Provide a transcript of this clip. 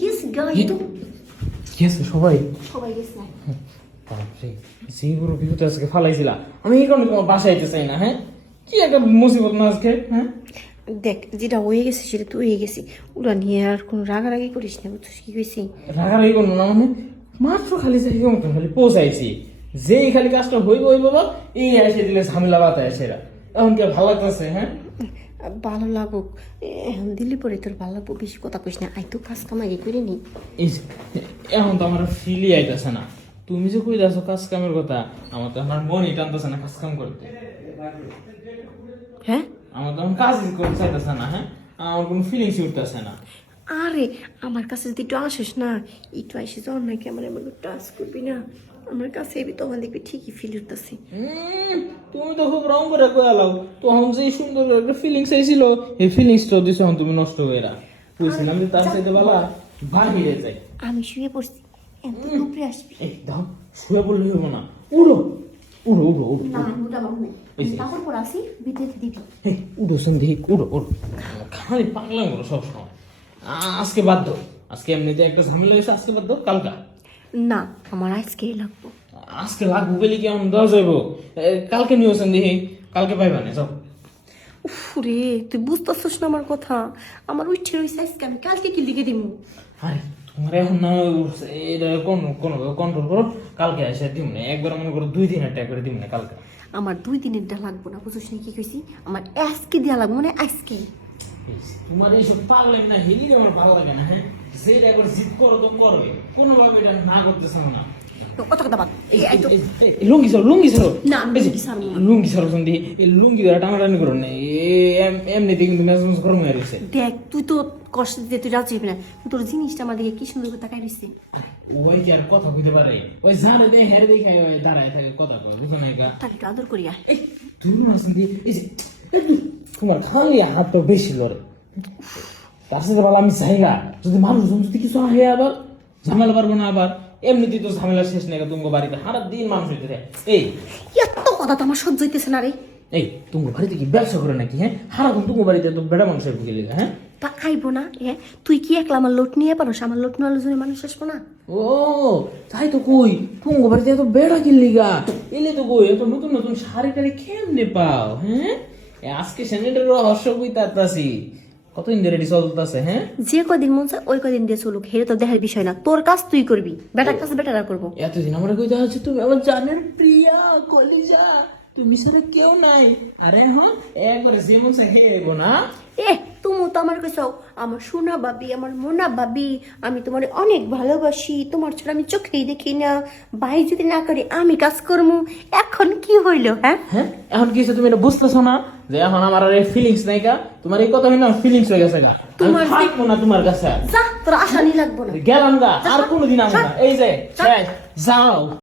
গেছি গাই তো গেছে সবাই সবাই গেছে না বাপরে যে বড় বিপদ আজকে ফালাইছিলা আমি এই কারণে তোমার বাসায় যেতে চাই না হ্যাঁ কি একটা মুসিবত না আজকে হ্যাঁ দেখ যেটা হয়ে গেছে সেটা তো হয়ে গেছে ওরা নিয়ে আর কোনো রাগারাগি করিস না বুঝছিস কি কইছি রাগারাগি করবো না মানে মাত্র খালি চাই মতন খালি পৌঁছাইছি যেই খালি কাজটা হইব হইব বা এই এসে দিলে ঝামেলা বাতায় সেরা এখন কি আর ভালো লাগতেছে হ্যাঁ ভালো লাগুক এখন দিল্লি পরে তোর ভালো লাগবো বেশি কথা কইস না আই তো কাজ কামাই করে নি এই যে, এখন তো আমার ফিলই আইতেছে না তুমি যে কই যাচ্ছ কাজ কামের কথা আমার তো আমার মনই টানতেছে না কাজ কাম করতে হ্যাঁ আমার তো এখন কাজই করতে চাইতেছে না হ্যাঁ আমার কোনো ফিলিংসই উঠতেছে না আরে আমার কাছে যদি একটু আসিস না একটু আসিস যখন নাকি আমার এমন টাচ করবি না আমার কাছে এবি তখন দেখবি ঠিকই ফিল উঠতেছে তুমি তো খুব রং করে কয়ালাও তখন যে সুন্দর একটা ফিলিংস আইছিল এই ফিলিংসটা দিছো এখন তুমি নষ্ট হয়ে রা বুঝছিলাম যে তার চাইতে ভালো বাহিরে যাই আমি শুয়ে পড়ছি এত উপরে আসবি এই দাও শুয়ে পড়লে হইব না উড়ো উড়ো উড়ো উড়ো না মোটা বাবু তারপর পর আসি বিদ্যুৎ দিবি এই উড়ো সন্ধি উড়ো উড়ো খালি পাগলাম করো সবসময় আজকে বাদ দাও আজকে এমনিতে একটা ঝামেলা হয়েছে আজকে বাদ দাও কালকা না আমার আজকেই লাগবো আজকে লাগবো বলে কি এমন দেওয়া যাইব কালকে নিয়ে সন্ধি কালকে পাইবা না যাও রে তুই বুঝতেছিস না আমার কথা আমার উঠছে রয়েছে আজকে আমি কালকে কি লিখে দিব আরে তোমার এখন না এটা কন্ট্রোল করো কালকে এসে দিব না একবার মনে করো 2 দিন একটা করে দিব না কালকে আমার 2 দিনেরটা লাগবো না বুঝছিস না কি কইছি আমার আজকে দেওয়া লাগবো মানে আজকে তোমার এইসব পাগলাম না হেলি আমার ভালো লাগে না হ্যাঁ যেটা একবার জিদ করো তো করবে কোনোভাবে এটা না করতেছে না কত কথা বাদ এই তো লুঙ্গি সরো না আমি লুঙ্গি ছাড়বো না। লুঙ্গি সরো সন্ধি এই লুঙ্গি ধরে টানাটানি করো না এমনিতে কিন্তু মেজাজ গরম হয়ে রয়েছে দেখ তুই তো কষ্ট দিয়ে তুই রাজি হবি না তোর জিনিসটা আমার দিকে কি সুন্দর করে তাকাই রয়েছে ওই কি আর কথা কইতে পারে ওই জানে দে হেরে দেখে ওই দাঁড়ায় থাকে কথা কয় বুঝো না গা তাকে একটু আদর করিয়া এই তুই না সন্ধি এই যে তোমার খালি হাত তো বেশি লড়ে তার সাথে বলা আমি চাইলা যদি মানুষজন যদি কিছু আহে আবার ঝামেলা পারবো না আবার এমনিতেই তো ঝামেলা শেষ নেই তোমার বাড়িতে সারা দিন মানুষ হইতে থাকে এই এত কথা তো আমার সহ্য হইতেছে না রে এই তোমার বাড়িতে কি ব্যবসা করে নাকি হ্যাঁ সারাক্ষণ তোমার বাড়িতে তো বেড়া মানুষ ঢুকে লেগে হ্যাঁ তা আইবো না তুই কি একলা আমার লোট নিয়ে পারো আমার লোট নেওয়ার জন্য মানুষ আসবো না ও তাই তো কই তোমার বাড়িতে এত বেড়া কিনলিগা এলে তো কই এত নতুন নতুন শাড়ি টাড়ি কেমনে পাও হ্যাঁ আজকে স্যানিটারি রহস্য কইতাছি কতদিন ধরে এটি চলতেছে হ্যাঁ যে কদিন মন চায় ওই কদিন দিয়ে চলুক হেরে তো দেখার বিষয় না তোর কাজ তুই করবি বেটার কাজ বেটারা করবো এতদিন আমার কইতে আছে তুমি আমার জানের প্রিয়া কলিজা তুমি ছাড়া কেউ নাই আরে হ্যাঁ একবারে যেমন চাই খেয়ে না তুমি তো আমার কাছে আমার সোনা বাবি আমার মোনা বাবি আমি তোমার অনেক ভালোবাসি তোমার ছাড়া আমি চোখেই দেখি না ভাই যদি না করি আমি কাজ করবো এখন কি হইলো হ্যাঁ হ্যাঁ এখন কি হচ্ছে তুমি এটা বুঝতেছো না যে এখন আমার আর ফিলিংস নাই কা তোমার এই কথা হইনা ফিলিংস হয়ে গেছে গা তোমার থাকবো না তোমার কাছে যা তোর আশা নিয়ে লাগবো না গেলাম গা আর কোনোদিন আসবো না এই যে যাও